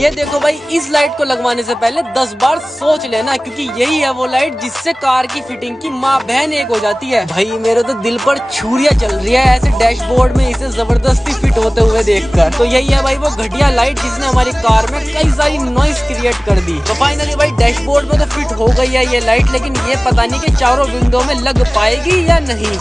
ये देखो भाई, इस लाइट को लगवाने से पहले 10 बार सोच लेना, क्योंकि यही है वो लाइट जिससे कार की फिटिंग की माँ बहन एक हो जाती है। भाई मेरे तो दिल पर छुरियां चल रही है ऐसे डैशबोर्ड में इसे जबरदस्ती फिट होते हुए देखकर। तो यही है भाई वो घटिया लाइट जिसने हमारी कार में कई सारी नॉइस क्रिएट कर दी। तो फाइनली भाई डैशबोर्ड में तो फिट हो गई है ये लाइट, लेकिन ये पता नहीं कि चारों विंडो में लग पाएगी या नहीं।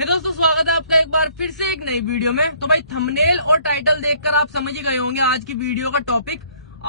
दोस्तों स्वागत है आपका एक बार फिर से एक नई वीडियो में। तो भाई थंबनेल और टाइटल देखकर आप समझ ही गए होंगे आज की वीडियो का टॉपिक।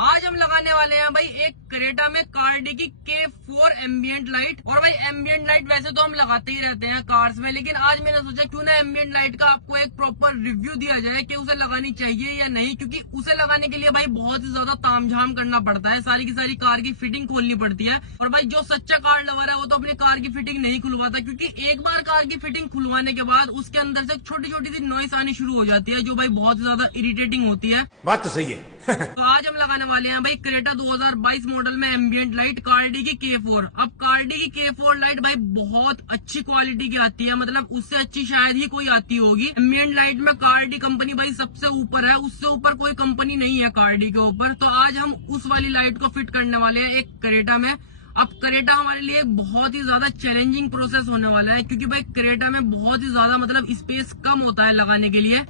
आज हम लगाने वाले हैं भाई एक क्रेटा में कार्डी की K4 एम्बिएंट लाइट। और भाई एम्बिएंट लाइट वैसे तो हम लगाते ही रहते हैं कार्स में, लेकिन आज मैंने सोचा क्यों ना एम्बिएंट लाइट का आपको एक प्रॉपर रिव्यू दिया जाए कि उसे लगानी चाहिए या नहीं, क्योंकि उसे लगाने के लिए भाई बहुत ही ज्यादा तामझाम करना पड़ता है, सारी की सारी कार की फिटिंग खोलनी पड़ती है। और भाई जो सच्चा कार लवर है वो तो अपने कार की फिटिंग नहीं खुलवाता, क्योंकि एक बार कार की फिटिंग खुलवाने के बाद उसके अंदर से छोटी छोटी सी नॉइस आनी शुरू हो जाती है, जो भाई बहुत ज्यादा इरिटेटिंग होती है। बात तो सही है। तो आज हम लगाने वाले हैं भाई क्रेटा 2022 मॉडल में एम्बिएंट लाइट कार्डी की K4। अब कार्डी की K4 लाइट भाई बहुत अच्छी क्वालिटी की आती है, मतलब उससे अच्छी शायद ही कोई आती होगी। एम्बिएंट लाइट में कार्डी कंपनी भाई सबसे ऊपर है, उससे ऊपर कोई कंपनी नहीं है कार्डी के ऊपर। तो आज हम उस वाली लाइट को फिट करने वाले हैं एक क्रेटा में। अब क्रेटा हमारे लिए बहुत ही ज्यादा चैलेंजिंग प्रोसेस होने वाला है, क्योंकि भाई क्रेटा में बहुत ही ज्यादा मतलब स्पेस कम होता है लगाने के लिए।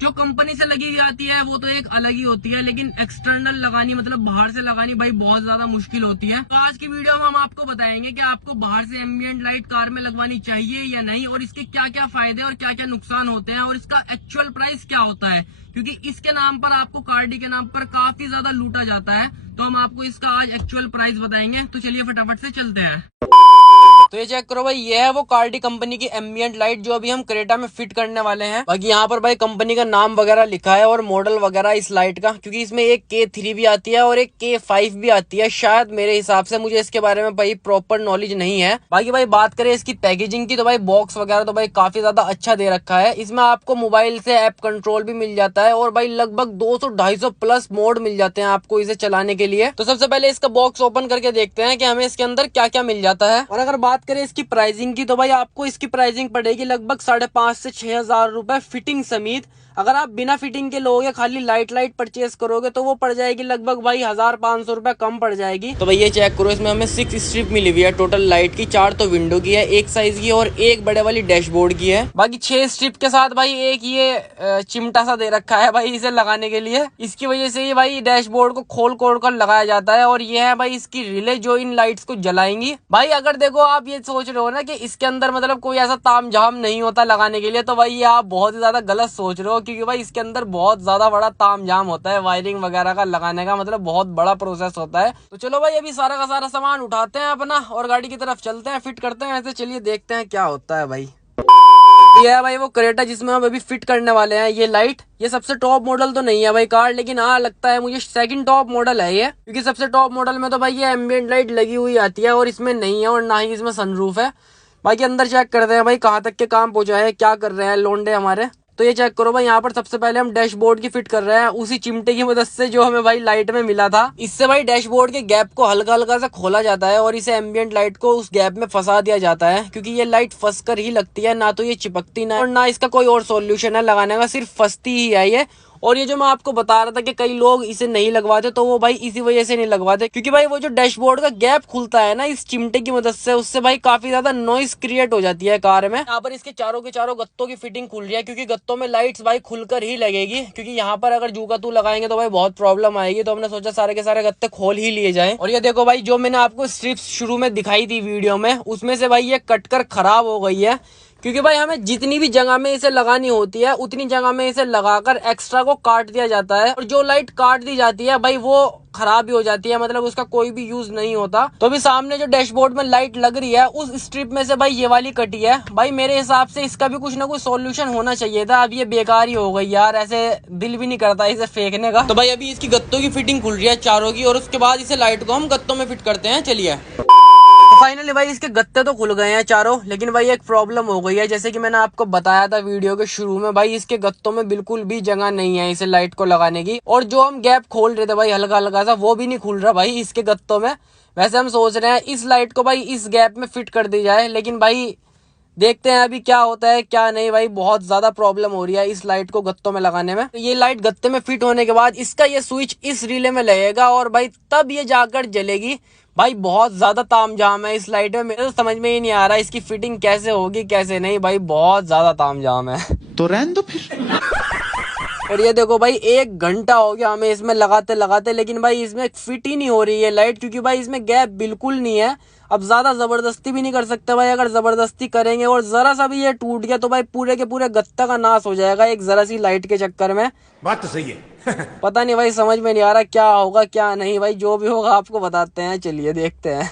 जो कंपनी से लगी जाती है वो तो एक अलग ही होती है, लेकिन एक्सटर्नल लगानी मतलब बाहर से लगानी भाई बहुत ज्यादा मुश्किल होती है। तो आज की वीडियो में हम आपको बताएंगे कि आपको बाहर से एम्बिएंट लाइट कार में लगवानी चाहिए या नहीं, और इसके क्या क्या फायदे और क्या क्या नुकसान होते हैं, और इसका एक्चुअल प्राइस क्या होता है, क्योंकि इसके नाम पर आपको कार्डी के नाम पर काफी ज्यादा लूटा जाता है। तो हम आपको इसका आज एक्चुअल प्राइस बताएंगे। तो चलिए फटाफट से चलते हैं। तो ये चेक करो भाई, ये है वो कार्डी कंपनी की एम्बिएंट लाइट जो अभी हम क्रेटा में फिट करने वाले हैं। बाकी यहाँ पर भाई कंपनी का नाम वगैरह लिखा है और मॉडल वगैरह इस लाइट का, क्योंकि इसमें एक K3 भी आती है और एक K5 भी आती है शायद, मेरे हिसाब से। मुझे इसके बारे में भाई प्रॉपर नॉलेज नहीं है। बाकी भाई बात करें इसकी पैकेजिंग की, तो भाई बॉक्स वगैरह तो भाई काफी ज्यादा अच्छा दे रखा है। इसमें आपको मोबाइल से ऐप कंट्रोल भी मिल जाता है, और भाई लगभग 200-250 प्लस मोड मिल जाते हैं आपको इसे चलाने के लिए। तो सबसे पहले इसका बॉक्स ओपन करके देखते हैं कि हमें इसके अंदर क्या क्या मिल जाता है। और अगर बात करें इसकी प्राइसिंग की, तो भाई आपको इसकी प्राइसिंग पड़ेगी लगभग 5,500 से 6,000 रुपए फिटिंग समेत। अगर आप बिना फिटिंग के लोगे, खाली लाइट परचेज करोगे, तो वो पड़ जाएगी लगभग भाई 1,500 रुपए कम पड़ जाएगी। तो भाई ये चेक करो, इसमें हमें 6 स्ट्रिप मिली हुई है टोटल लाइट की। 4 तो विंडो की है, एक साइज की और एक बड़े वाली डैशबोर्ड की है। बाकी 6 स्ट्रिप के साथ भाई एक ये चिमटा सा दे रखा है भाई इसे लगाने के लिए। इसकी वजह से ये भाई डैशबोर्ड को खोल कर लगाया जाता है। और ये है भाई इसकी रिले जो इन लाइट्स को जलाएंगी। भाई अगर देखो आप ये सोच रहे हो ना कि इसके अंदर मतलब कोई ऐसा तामझाम नहीं होता लगाने के लिए, तो भाई ये आप बहुत ही ज्यादा गलत सोच रहे हो, क्योंकि भाई इसके अंदर बहुत ज्यादा बड़ा तामझाम होता है वायरिंग वगैरह का लगाने का, मतलब बहुत बड़ा प्रोसेस होता है। तो चलो भाई अभी सारा का सारा सामान उठाते हैं अपना और गाड़ी की तरफ चलते हैं, फिट करते हैं। ऐसे चलिए देखते हैं क्या होता है भाई। ये है भाई वो क्रेटा जिसमें हम अभी फिट करने वाले हैं ये लाइट। ये सबसे टॉप मॉडल तो नहीं है भाई कार, लेकिन हाँ लगता है मुझे सेकंड टॉप मॉडल है ये, क्योंकि सबसे टॉप मॉडल में तो भाई ये एम्बिएंट लाइट लगी हुई आती है और इसमें नहीं है, और ना ही इसमें सनरूफ है। बाकी अंदर चेक करते हैं भाई कहाँ तक के काम पहुंचा है, क्या कर रहे हैं लोंडे हमारे। तो ये चेक करो भाई, यहाँ पर सबसे पहले हम डैशबोर्ड की फिट कर रहे हैं उसी चिमटे की मदद से जो हमें भाई लाइट में मिला था। इससे भाई डैशबोर्ड के गैप को हल्का हल्का सा खोला जाता है और इसे एम्बिएंट लाइट को उस गैप में फंसा दिया जाता है, क्योंकि ये लाइट फंस कर ही लगती है, ना तो ये चिपकती ना, और ना इसका कोई और सॉल्यूशन है लगाने का, सिर्फ फंसती ही है ये। और ये जो मैं आपको बता रहा था कि कई लोग इसे नहीं लगवाते, तो वो भाई इसी वजह से नहीं लगवाते, क्योंकि भाई वो जो डैशबोर्ड का गैप खुलता है ना इस चिमटे की मदद से, उससे भाई काफी ज्यादा नॉइस क्रिएट हो जाती है कार में। यहाँ पर इसके चारों के चारों गत्तों की फिटिंग खुल रही है, क्योंकि गत्तों में लाइट्स भाई खुलकर ही लगेगी, क्योंकि यहाँ पर अगर जू का तू लगाएंगे तो भाई बहुत प्रॉब्लम आएगी। तो हमने सोचा सारे के सारे गत्ते खोल ही लिए जाए। और ये देखो भाई, जो मैंने आपको स्ट्रिप्स शुरू में दिखाई थी वीडियो में, उसमें से भाई ये कटकर खराब हो गई है, क्योंकि भाई हमें जितनी भी जगह में इसे लगानी होती है उतनी जगह में इसे लगाकर एक्स्ट्रा को काट दिया जाता है, और जो लाइट काट दी जाती है भाई वो खराब भी हो जाती है, मतलब उसका कोई भी यूज नहीं होता। तो अभी सामने जो डैशबोर्ड में लाइट लग रही है उस स्ट्रिप में से भाई ये वाली कटी है। भाई मेरे हिसाब से इसका भी कुछ ना कुछ सॉल्यूशन होना चाहिए था। अब ये बेकार ही हो गई यार, ऐसे दिल भी नहीं करता इसे फेंकने का। तो भाई अभी इसकी गत्तों की फिटिंग खुल रही है चारों की, और उसके बाद इसे लाइट को हम गत्तों में फिट करते हैं। चलिए तो फाइनली भाई इसके गत्ते तो खुल गए हैं चारों, लेकिन भाई एक प्रॉब्लम हो गई है, जैसे कि मैंने आपको बताया था वीडियो के शुरू में, भाई इसके गत्तों में बिल्कुल भी जगह नहीं है इसे लाइट को लगाने की। और जो हम गैप खोल रहे थे भाई हल्का हल्का सा, वो भी नहीं खुल रहा भाई इसके गत्तों में। वैसे हम सोच रहे हैं इस लाइट को भाई इस गैप में फिट कर दी जाए, लेकिन भाई देखते हैं अभी क्या होता है क्या नहीं। भाई बहुत ज्यादा प्रॉब्लम हो रही है इस लाइट को गत्तों में लगाने में। ये लाइट गत्ते में फिट होने के बाद इसका ये स्विच इस रिले में लगेगा और भाई तब ये जाकर जलेगी। भाई बहुत ज्यादा तामझाम है इस लाइट में, मेरे तो समझ में ही नहीं आ रहा इसकी फिटिंग कैसे होगी कैसे नहीं। भाई बहुत ज्यादा तामझाम है, तो रहने दो फिर। और ये देखो भाई 1 घंटा हो गया हमें इसमें लगाते लगाते, लेकिन भाई इसमें फिट ही नहीं हो रही है लाइट, क्योंकि भाई इसमें गैप बिल्कुल नहीं है। अब ज्यादा जबरदस्ती भी नहीं कर सकते भाई, अगर जबरदस्ती करेंगे और जरा सा भी ये टूट गया तो भाई पूरे के पूरे गत्ता का नाश हो जाएगा एक जरा सी लाइट के चक्कर में। बात तो सही है। पता नहीं भाई, समझ में नहीं आ रहा क्या होगा क्या नहीं। भाई जो भी होगा आपको बताते हैं, चलिए देखते हैं।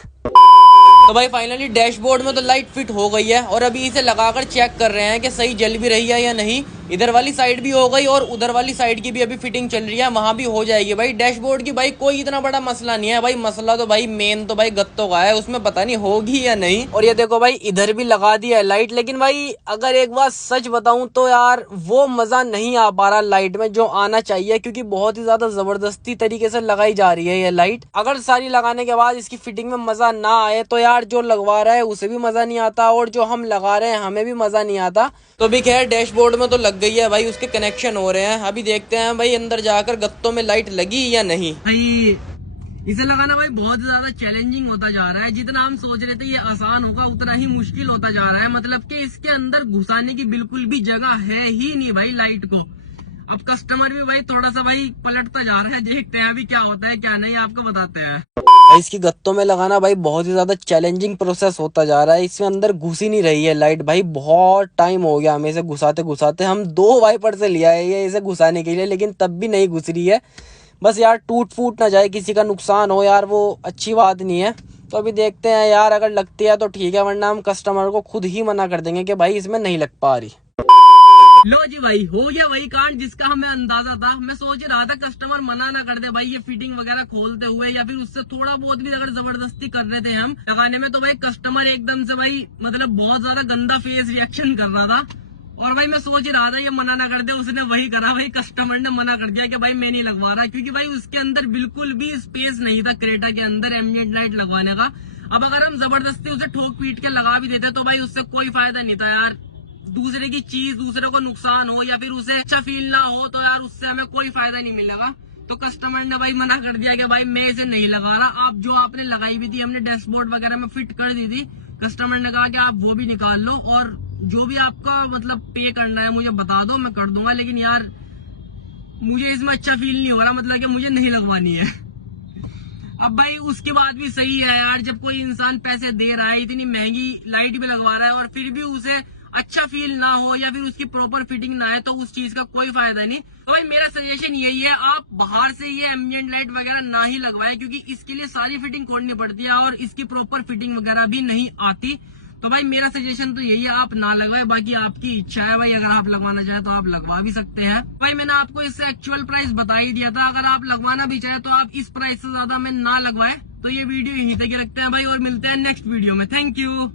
तो भाई फाइनली डैशबोर्ड में तो लाइट फिट हो गई है और अभी इसे लगाकर चेक कर रहे हैं कि सही जल भी रही है या नहीं। इधर वाली साइड भी हो गई और उधर वाली साइड की भी अभी फिटिंग चल रही है, वहां भी हो जाएगी। भाई डैशबोर्ड की भाई कोई इतना बड़ा मसला नहीं है भाई, मसला तो भाई मेन तो भाई गत्तों का है, उसमें पता नहीं होगी या नहीं। और ये देखो भाई इधर भी लगा दिया है लाइट, लेकिन भाई अगर एक बात सच बताऊं तो यार वो मजा नहीं आ पा रहा लाइट में जो आना चाहिए, क्योंकि बहुत ही ज्यादा जबरदस्ती तरीके से लगाई जा रही है ये लाइट। अगर सारी लगाने के बाद इसकी फिटिंग में मजा ना आए तो यार जो लगवा रहा है उसे भी मजा नहीं आता और जो हम लगा रहे हैं हमें भी मजा नहीं आता। तो भी खैर डैशबोर्ड में तो लग गई है भाई, उसके कनेक्शन हो रहे हैं। अभी देखते हैं भाई अंदर जाकर गत्तों में लाइट लगी या नहीं। भाई इसे लगाना भाई बहुत ज्यादा चैलेंजिंग होता जा रहा है। जितना हम सोच रहे थे ये आसान होगा उतना ही मुश्किल होता जा रहा है। मतलब कि इसके अंदर घुसाने की बिल्कुल भी जगह है ही नहीं भाई लाइट को। अब कस्टमर भी भाई थोड़ा सा भाई पलटता जा रहा है, देखते हैं अभी क्या होता है क्या नहीं, आपको बताते हैं। इसकी गत्तों में लगाना भाई बहुत ही ज्यादा चैलेंजिंग प्रोसेस होता जा रहा है। इसमें अंदर घुस ही नहीं रही है लाइट। भाई बहुत टाइम हो गया हमें इसे घुसाते घुसाते, हम 2 वाइपर से लिया है ये इसे घुसाने के लिए, लेकिन तब भी नहीं घुस रही है। बस यार टूट फूट ना जाए, किसी का नुकसान हो यार, वो अच्छी बात नहीं है। तो अभी देखते हैं यार, अगर लगती है तो ठीक है, वरना हम कस्टमर को खुद ही मना कर देंगे कि भाई इसमें नहीं लग पा रही। लो जी भाई हो गया वही कांड जिसका हमें अंदाजा था। मैं सोच रहा था कस्टमर मना ना कर दे भाई ये फिटिंग वगैरह खोलते हुए, या फिर उससे थोड़ा बहुत भी अगर जबरदस्ती कर रहे थे हम लगाने में, तो भाई कस्टमर एकदम से भाई मतलब बहुत ज्यादा गंदा फेस रिएक्शन कर रहा था। और भाई मैं सोच रहा था ये मना ना कर दे, उसने वही करा भाई, कस्टमर ने मना कर दिया कि भाई मैं नहीं लगवा रहा, क्योंकि भाई उसके अंदर बिल्कुल भी स्पेस नहीं था क्रेटा के अंदर एम्बिएंट लाइट लगवाने का। अब अगर हम जबरदस्ती उसे ठोक पीट के लगा भी देते तो भाई उससे कोई फायदा नहीं था यार। दूसरे की चीज दूसरे को नुकसान हो या फिर उसे अच्छा फील ना हो तो यार उससे हमें कोई फायदा नहीं मिलेगा। तो कस्टमर ने भाई मना कर दिया कि भाई मैं इसे नहीं लगा रहा। आप जो आपने लगाई भी थी, हमने डैशबोर्ड वगैरह में फिट कर दी थी, कस्टमर ने कहा कि आप वो भी निकाल लो और जो भी आपका मतलब पे करना है मुझे बता दो, मैं कर दूंगा। लेकिन यार मुझे इसमें अच्छा फील नहीं हो रहा, मतलब कि मुझे नहीं लगवानी है। अब भाई उसके बाद भी सही है यार, जब कोई इंसान पैसे दे रहा है, इतनी महंगी लाइट भी लगवा रहा है और फिर भी उसे अच्छा फील ना हो या फिर उसकी प्रॉपर फिटिंग ना है तो उस चीज का कोई फायदा नहीं। तो भाई मेरा सजेशन यही है, आप बाहर से ये एम्बिएंट लाइट वगैरह ना ही लगवाएं, क्योंकि इसके लिए सारी फिटिंग खोलनी पड़ती है और इसकी प्रॉपर फिटिंग वगैरह भी नहीं आती। तो भाई मेरा सजेशन तो यही है, आप ना लगवाएं, बाकी आपकी इच्छा है भाई, अगर आप लगवाना चाहे तो आप लगवा भी सकते हैं। भाई मैंने आपको इससे एक्चुअल प्राइस बता ही दिया था, अगर आप लगवाना भी चाहे तो आप इस प्राइस से ज्यादा में ना लगवाएं। तो ये वीडियो यहीं तक रखते हैं भाई और मिलते हैं नेक्स्ट वीडियो में। Thank you.